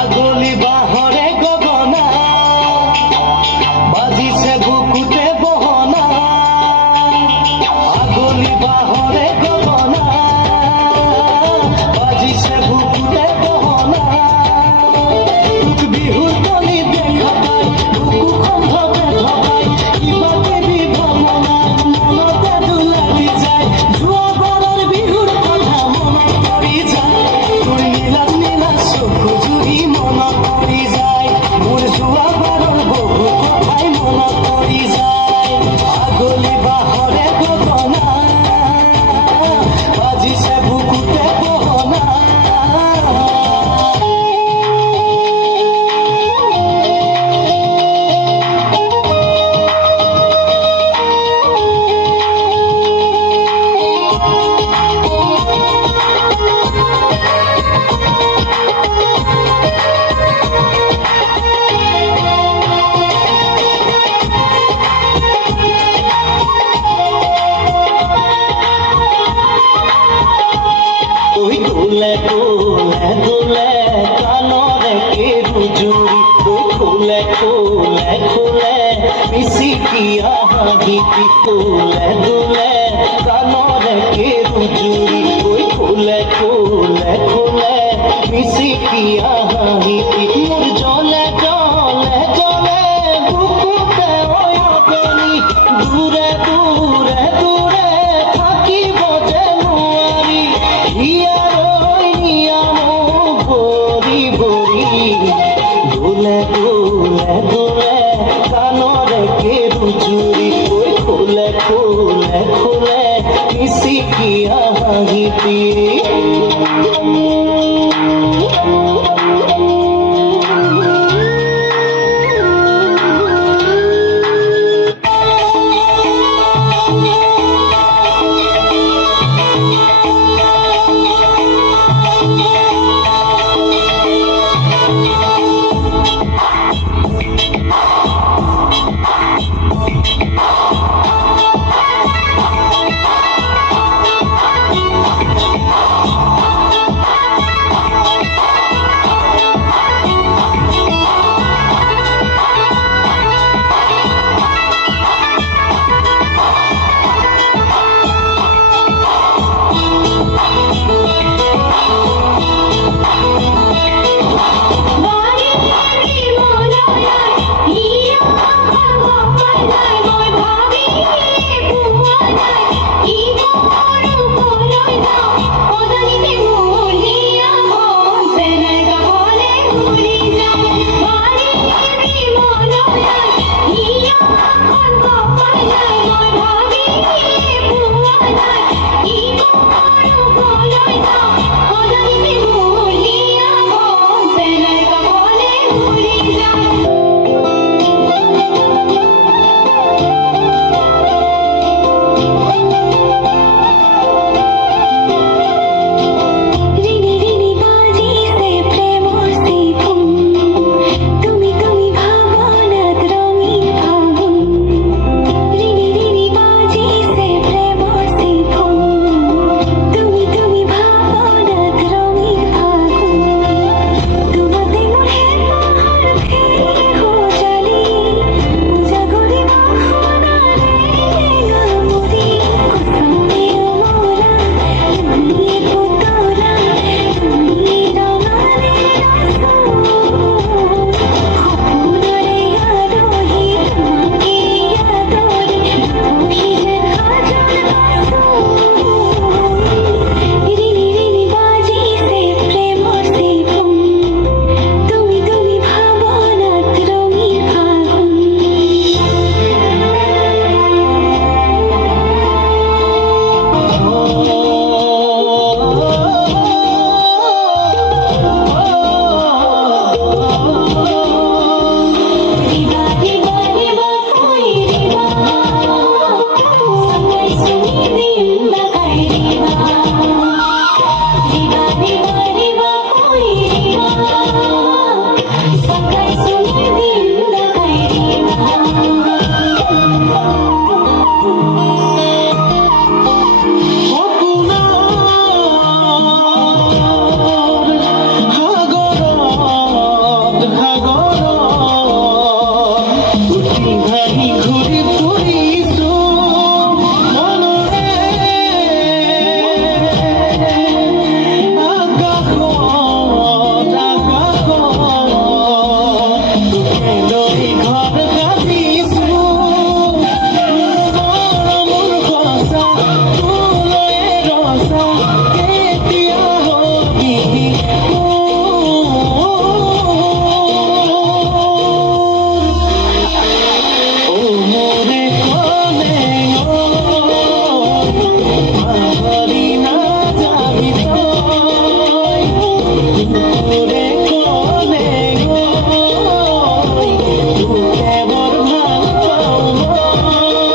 আগলি বাহৰে গগনা বাজিছে বুকুতে বহনা আগলি বাহৰে গগনা বাজিছে বুকুতে বহনা তোক বিহুৰ তলি দেখা পাই বুকুখন ধপে ধপাই কিবা কিবি ভাৱনা মনতে দুলাৰি যায় যোৱাবাৰৰ বিহুৰ কথা মনত পৰি যায় তোৰ নীলা নীলা চকু জুৰি মনত পৰি যায় মোৰ যোৱাবাৰৰ বহু কথাই মনত পৰি যায় আগলি বাহৰে গগনা বাজিছে বুকুতে বহনা ঐ দোলে দোলে দোলে কাণৰে কেৰুজুৰি ঐ খোলে খোলে খোলে মিচিকিয়া হাঁহিটি দোলে দোলে কাণৰে কেৰুজুৰি ঐ খোলে খোলে খোলে মিচিকিয়া হাঁহিটি মোৰ জ্বলে জ্বলে জ্বলে বুকুতে অকণি দূৰে দূৰে দূৰে থাকিব যে নোৱাৰি হিয়াৰৈ নিয়ামো ভৰি ভৰি দোলে দোলে দোলে কাণৰে কেৰুজুৰি ঐ খোলে খোলে খোলে মিচিকিয়া হাঁহিটি ঘূৰি ফুৰিছো মনৰে আকাশত তোকে লৈ ঘৰ সাজিছো মোৰ সঁচা তোলৈ ৰচা কেতিয়া হবি মোৰে কলে পাহৰি নাযাবি তই মোৰে কলে তোকে বৰ ভাল পাওঁ